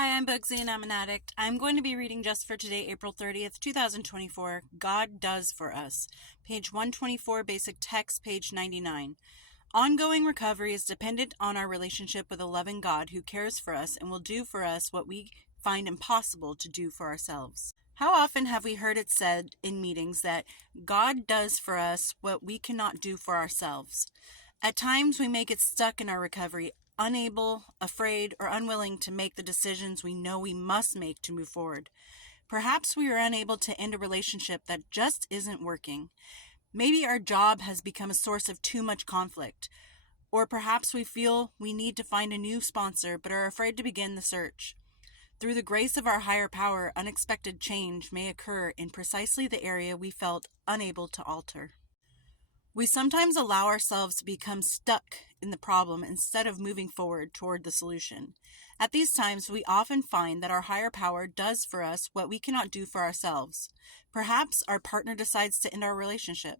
Hi, I'm Bugsy and I'm an addict. I'm going to be reading just for today, April 30th, 2024, God Does For Us, page 124, basic text, page 99. Ongoing recovery is dependent on our relationship with a loving God who cares for us and will do for us what we find impossible to do for ourselves. How often have we heard it said in meetings that God does for us what we cannot do for ourselves? At times, we may get stuck in our recovery, unable, afraid, or unwilling to make the decisions we know we must make to move forward. Perhaps we are unable to end a relationship that just isn't working. Maybe our job has become a source of too much conflict. Or perhaps we feel we need to find a new sponsor but are afraid to begin the search. Through the grace of our higher power, unexpected change may occur in precisely the area we felt unable to alter. We sometimes allow ourselves to become stuck in the problem instead of moving forward toward the solution. At these times, we often find that our higher power does for us what we cannot do for ourselves. Perhaps our partner decides to end our relationship.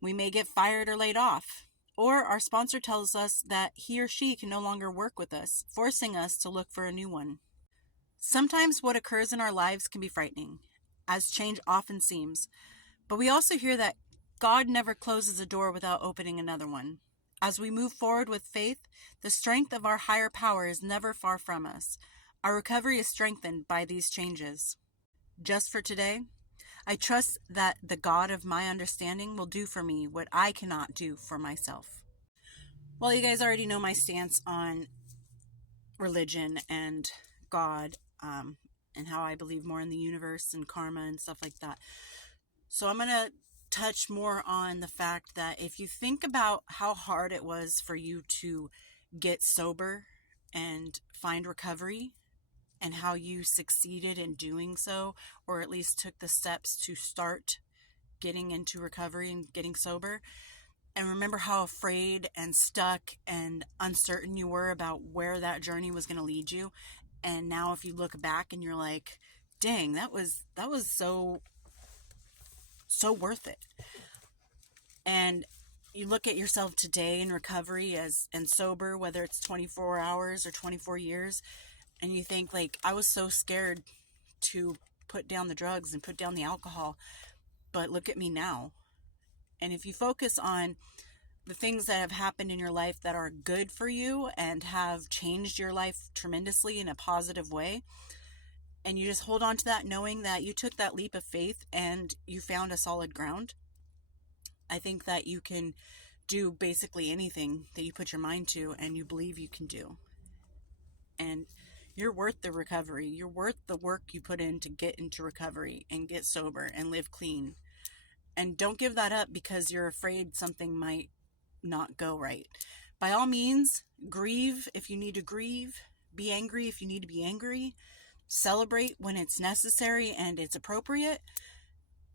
We may get fired or laid off. Or our sponsor tells us that he or she can no longer work with us, forcing us to look for a new one. Sometimes what occurs in our lives can be frightening, as change often seems. But we also hear that God never closes a door without opening another one. As we move forward with faith, the strength of our higher power is never far from us. Our recovery is strengthened by these changes. Just for today, I trust that the God of my understanding will do for me what I cannot do for myself. Well, you guys already know my stance on religion and God, and how I believe more in the universe and karma and stuff like that. So I'm going to touch more on the fact that if you think about how hard it was for you to get sober and find recovery and how you succeeded in doing so, or at least took the steps to start getting into recovery and getting sober, and remember how afraid and stuck and uncertain you were about where that journey was going to lead you. And now if you look back and you're like, dang, that was so worth it. And you look at yourself today in recovery and sober, whether it's 24 hours or 24 years, and you think, like, I was so scared to put down the drugs and put down the alcohol, but look at me now. And if you focus on the things that have happened in your life that are good for you and have changed your life tremendously in a positive way, and you just hold on to that, knowing that you took that leap of faith and you found a solid ground, I think that you can do basically anything that you put your mind to and you believe you can do. And you're worth the recovery. You're worth the work you put in to get into recovery and get sober and live clean. And don't give that up because you're afraid something might not go right. By all means, grieve if you need to grieve. Be angry if you need to be angry. Celebrate when it's necessary and it's appropriate.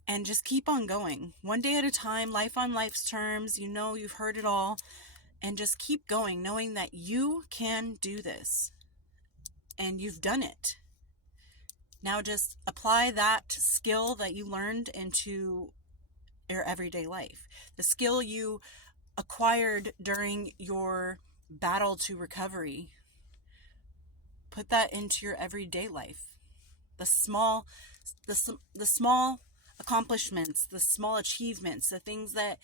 And just keep on going. One day at a time, life on life's terms. You know, you've heard it all. And just keep going, knowing that you can do this. And you've done it. Now just apply that skill that you learned into your everyday life. The skill you acquired during your battle to recovery. Put that into your everyday life. The small accomplishments, the small achievements, the things that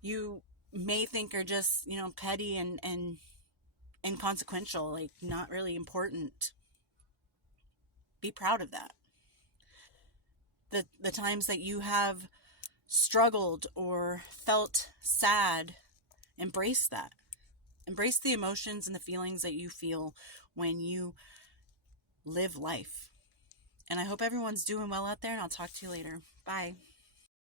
you may think are just, petty and inconsequential, like not really important. Be proud of that. The times that you have struggled or felt sad, embrace that. Embrace the emotions and the feelings that you feel when you live life. And I hope everyone's doing well out there, and I'll talk to you later. Bye.